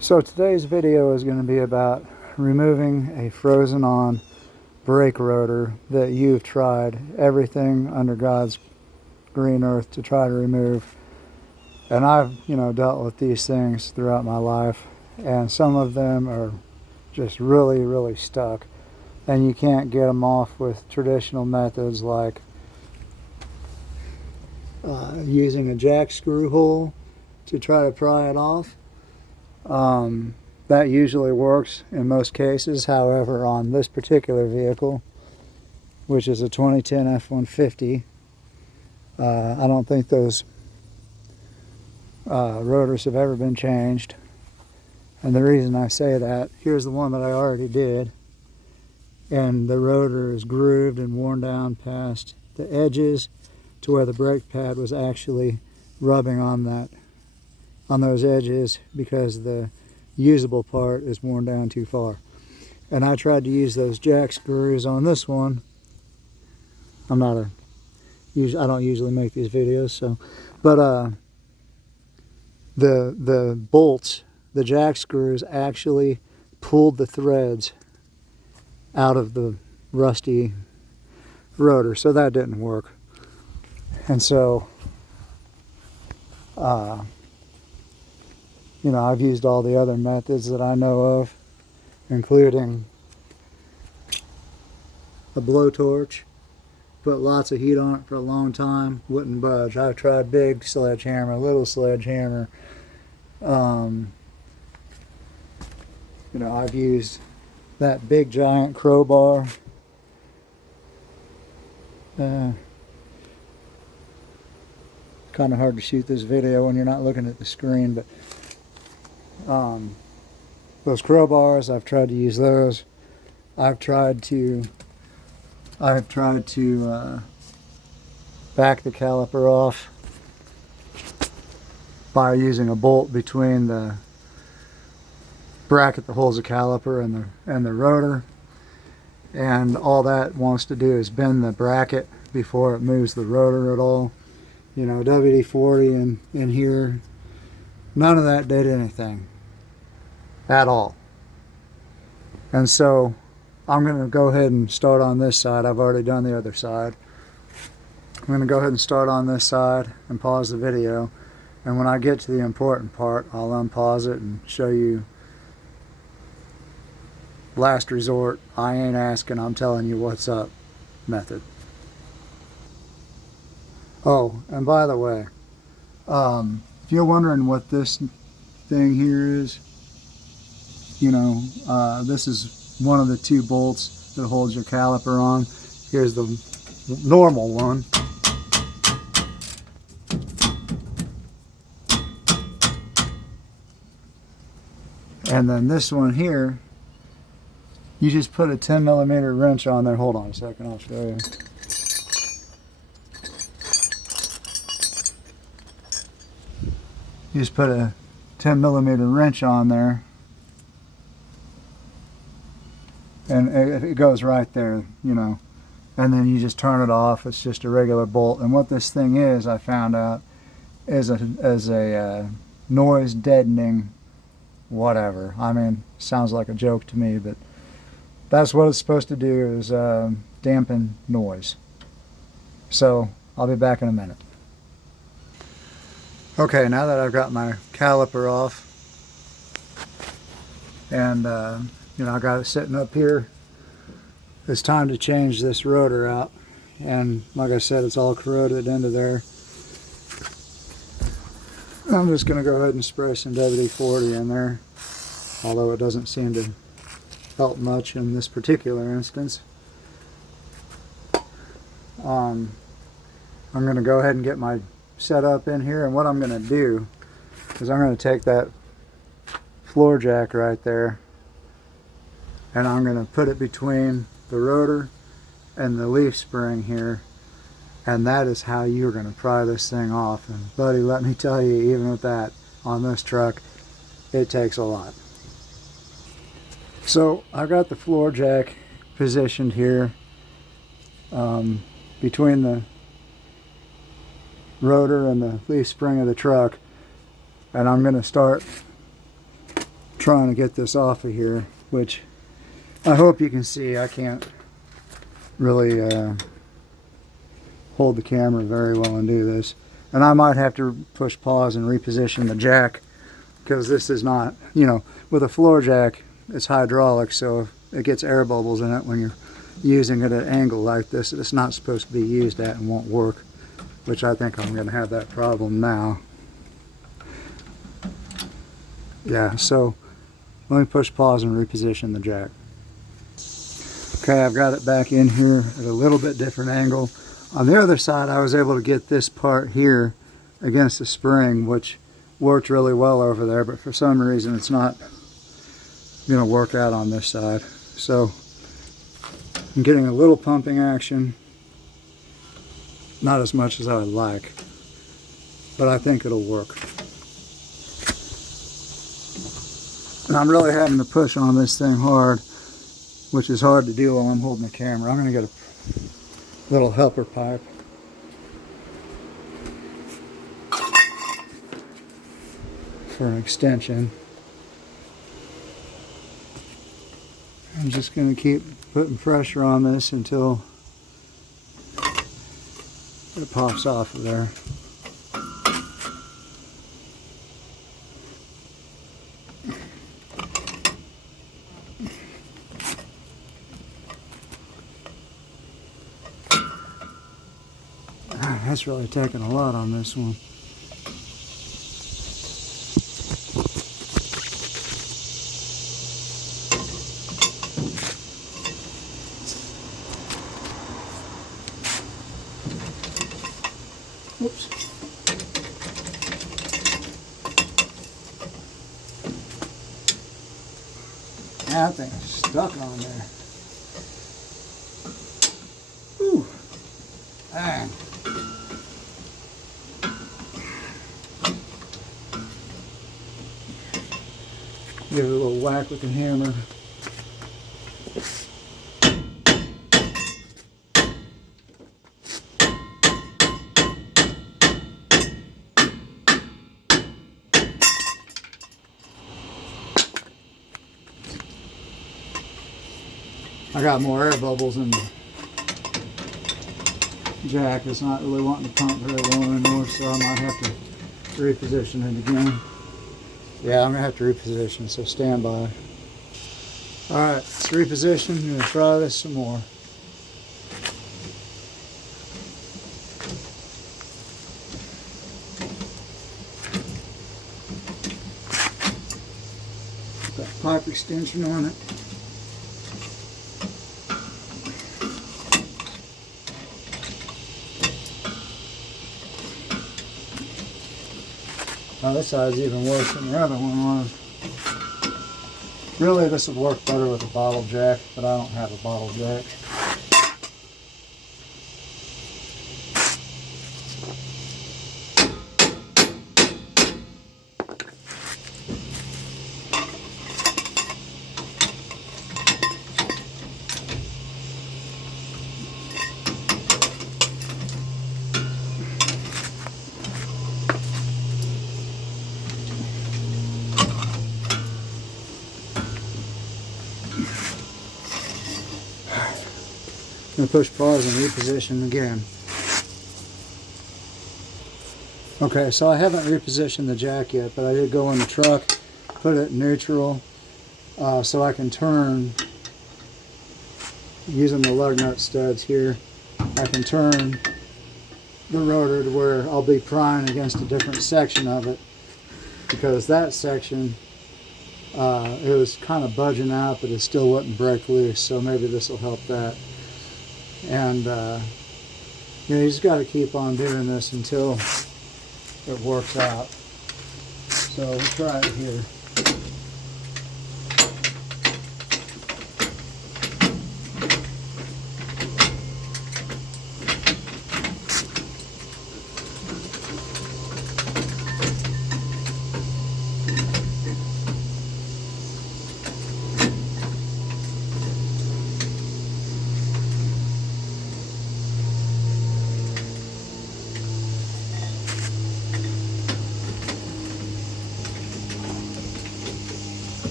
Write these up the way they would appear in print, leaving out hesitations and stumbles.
So today's video is going to be about removing a frozen on brake rotor that you've tried everything under God's green earth to try to remove. And I've, dealt with these things throughout my life, and some of them are just really, really stuck. And you can't get them off with traditional methods like using a jack screw hole to try to pry it off. That usually works in most cases. However, on this particular vehicle, which is a 2010 F-150, I don't think those rotors have ever been changed. And the reason I say that, here's the one that I already did, and the rotor is grooved and worn down past the edges to where the brake pad was actually rubbing on those edges because the usable part is worn down too far. And I tried to use those jack screws on this one. I don't usually make these videos, but the bolts, the jack screws actually pulled the threads out of the rusty rotor, so that didn't work. And so I've used all the other methods that I know of, including a blowtorch, put lots of heat on it for a long time, wouldn't budge. I've tried big sledgehammer, little sledgehammer. I've used that big giant crowbar. Kind of hard to shoot this video when you're not looking at the screen, but those crowbars, I've tried to use those. I've tried to back the caliper off by using a bolt between the bracket that holds the caliper and the rotor, and all that wants to do is bend the bracket before it moves the rotor at all. WD-40 in here, none of that did anything at all. And so I'm going to go ahead and start on this side. I've already done the other side. I'm going to go ahead and start on this side and pause the video, and when I get to the important part, I'll unpause it and show you last resort, I ain't asking, I'm telling you what's up method. Oh, and by the way, if you're wondering what this thing here is, this is one of the two bolts that holds your caliper on. Here's the normal one. And then this one here, you just put a 10mm wrench on there. Hold on a second, I'll show you. You just put a 10mm wrench on there, and it goes right there, and then you just turn it off. It's just a regular bolt. And what this thing is, I found out, is a noise deadening whatever. I mean, sounds like a joke to me, but that's what it's supposed to do, is dampen noise. So I'll be back in a minute. Okay, now that I've got my caliper off, and I got it sitting up here, it's time to change this rotor out. And like I said, it's all corroded into there. I'm just going to go ahead and spray some WD-40 in there, although it doesn't seem to help much in this particular instance. I'm going to go ahead and get my setup in here, and what I'm going to do is I'm going to take that floor jack right there, and I'm going to put it between the rotor and the leaf spring here, and that is how you're going to pry this thing off. And buddy, let me tell you, even with that on this truck, it takes a lot. So I've got the floor jack positioned here between the rotor and the leaf spring of the truck, and I'm going to start trying to get this off of here, which I hope you can see. I can't really hold the camera very well and do this. And I might have to push pause and reposition the jack, because this is not, you know, with a floor jack, it's hydraulic, so if it gets air bubbles in it when you're using it at an angle like this, it's not supposed to be used at and won't work, which I think I'm going to have that problem now. Yeah, so let me push pause and reposition the jack. Okay, I've got it back in here at a little bit different angle. On the other side, I was able to get this part here against the spring, which worked really well over there, but for some reason it's not going to work out on this side. So I'm getting a little pumping action, not as much as I would like, but I think it'll work. And I'm really having to push on this thing hard, which is hard to do while I'm holding the camera. I'm going to get a little helper pipe. For an extension. I'm just going to keep putting pressure on this until it pops off of there. That's really taking a lot on this one. Oops. That thing is stuck on there. Ooh. Dang. Give it a little whack with the hammer. I got more air bubbles in the jack. It's not really wanting to pump very well anymore, so I might have to reposition it again. Yeah, I'm going to have to reposition, so stand by. Alright, it's repositioned. I'm going to try this some more. Got pipe extension on it. Oh, this side's even worse than the other one was. Really, this would work better with a bottle jack, but I don't have a bottle jack. I'm going to push pause and reposition again. Okay, so I haven't repositioned the jack yet, but I did go in the truck, put it in neutral, so I can turn, using the lug nut studs here, I can turn the rotor to where I'll be prying against a different section of it, because that section, it was kind of budging out, but it still wouldn't break loose, so maybe this will help that. And you know, you just got to keep on doing this until it works out. So we'll try it here.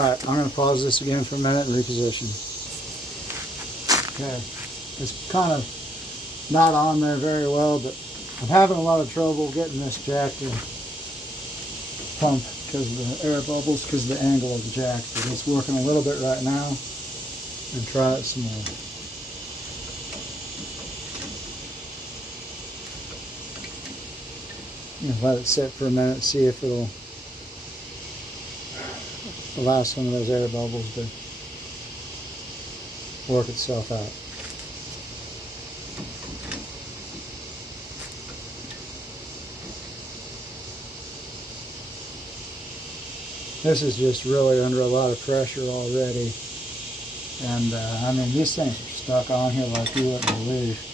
Alright, I'm going to pause this again for a minute and reposition. Okay, it's kind of not on there very well, but I'm having a lot of trouble getting this jack to pump because of the air bubbles, because of the angle of the jack. But it's working a little bit right now, and try it some more. Let it sit for a minute, see if it'll allow some of those air bubbles to work itself out. This is just really under a lot of pressure already, and I mean, these things are stuck on here like you wouldn't believe.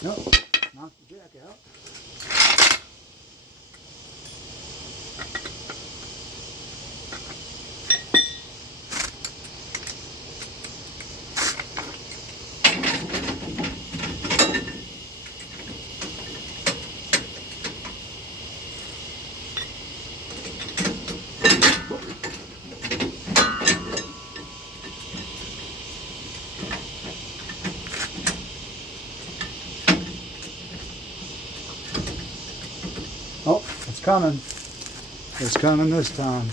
Nope, knock the jack out. Oh, it's coming. It's coming this time.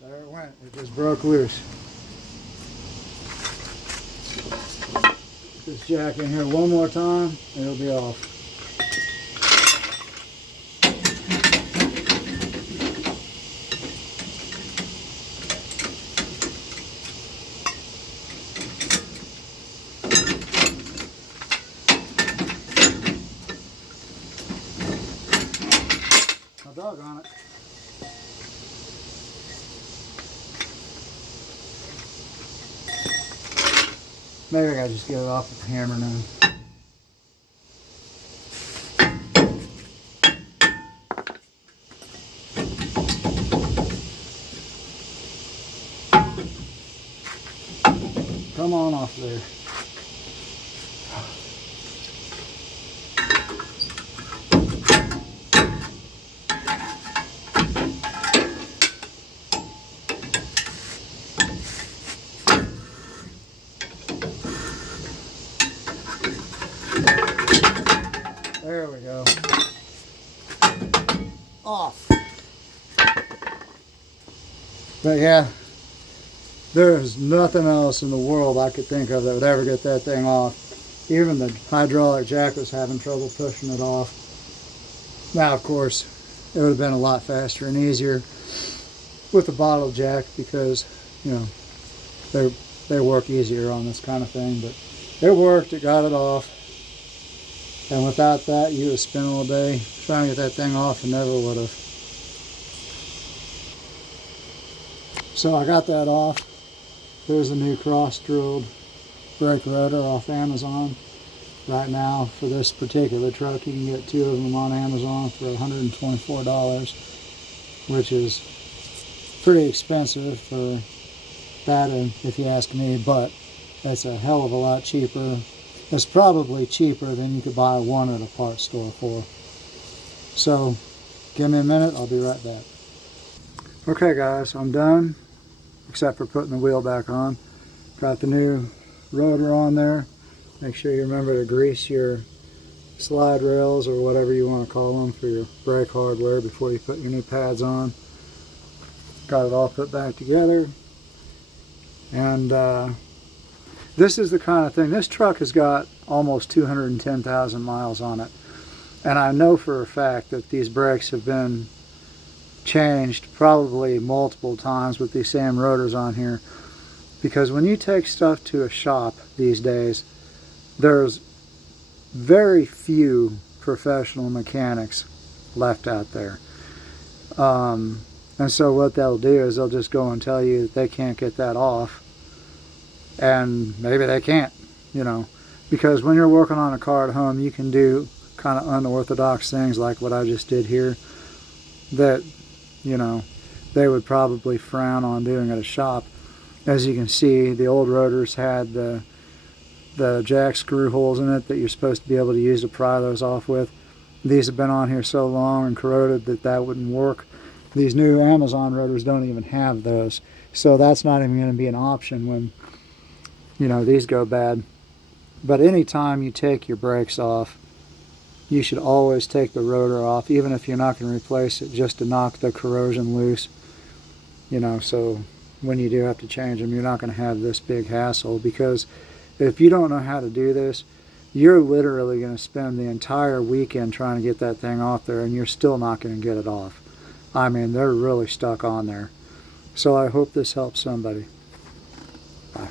There it went. It just broke loose. Put this jack in here one more time, and it'll be off. Doggone it. Maybe I gotta just get it off with the hammer now. Come on off there. There we go. Off. But yeah, there's nothing else in the world I could think of that would ever get that thing off. Even the hydraulic jack was having trouble pushing it off. Now, of course, it would have been a lot faster and easier with the bottle jack because, you know, they work easier on this kind of thing. But it worked. It got it off. And without that, you would spend all day trying to get that thing off and never would have. So I got that off. There's a new cross-drilled brake rotor off Amazon. Right now, for this particular truck, you can get 2 of them on Amazon for $124, which is pretty expensive for that, if you ask me, but that's a hell of a lot cheaper. It's probably cheaper than you could buy one at a parts store for. So, give me a minute, I'll be right back. Okay guys, I'm done, except for putting the wheel back on. Got the new rotor on there. Make sure you remember to grease your slide rails or whatever you want to call them for your brake hardware before you put your new pads on. Got it all put back together. And this is the kind of thing, this truck has got almost 210,000 miles on it. And I know for a fact that these brakes have been changed probably multiple times with these same rotors on here. Because when you take stuff to a shop these days, there's very few professional mechanics left out there. And so what they'll do is they'll just go and tell you that they can't get that off, and maybe they can't, you know, because when you're working on a car at home, you can do kind of unorthodox things like what I just did here that, you know, they would probably frown on doing at a shop. As you can see, the old rotors had the jack screw holes in it that you're supposed to be able to use to pry those off with. These have been on here so long and corroded that that wouldn't work. These new Amazon rotors don't even have those, so that's not even going to be an option when, you know, these go bad. But anytime you take your brakes off, you should always take the rotor off, even if you're not going to replace it, just to knock the corrosion loose, you know, so when you do have to change them, you're not going to have this big hassle. Because if you don't know how to do this, you're literally going to spend the entire weekend trying to get that thing off there, and you're still not going to get it off. I mean, they're really stuck on there. So I hope this helps somebody. Bye.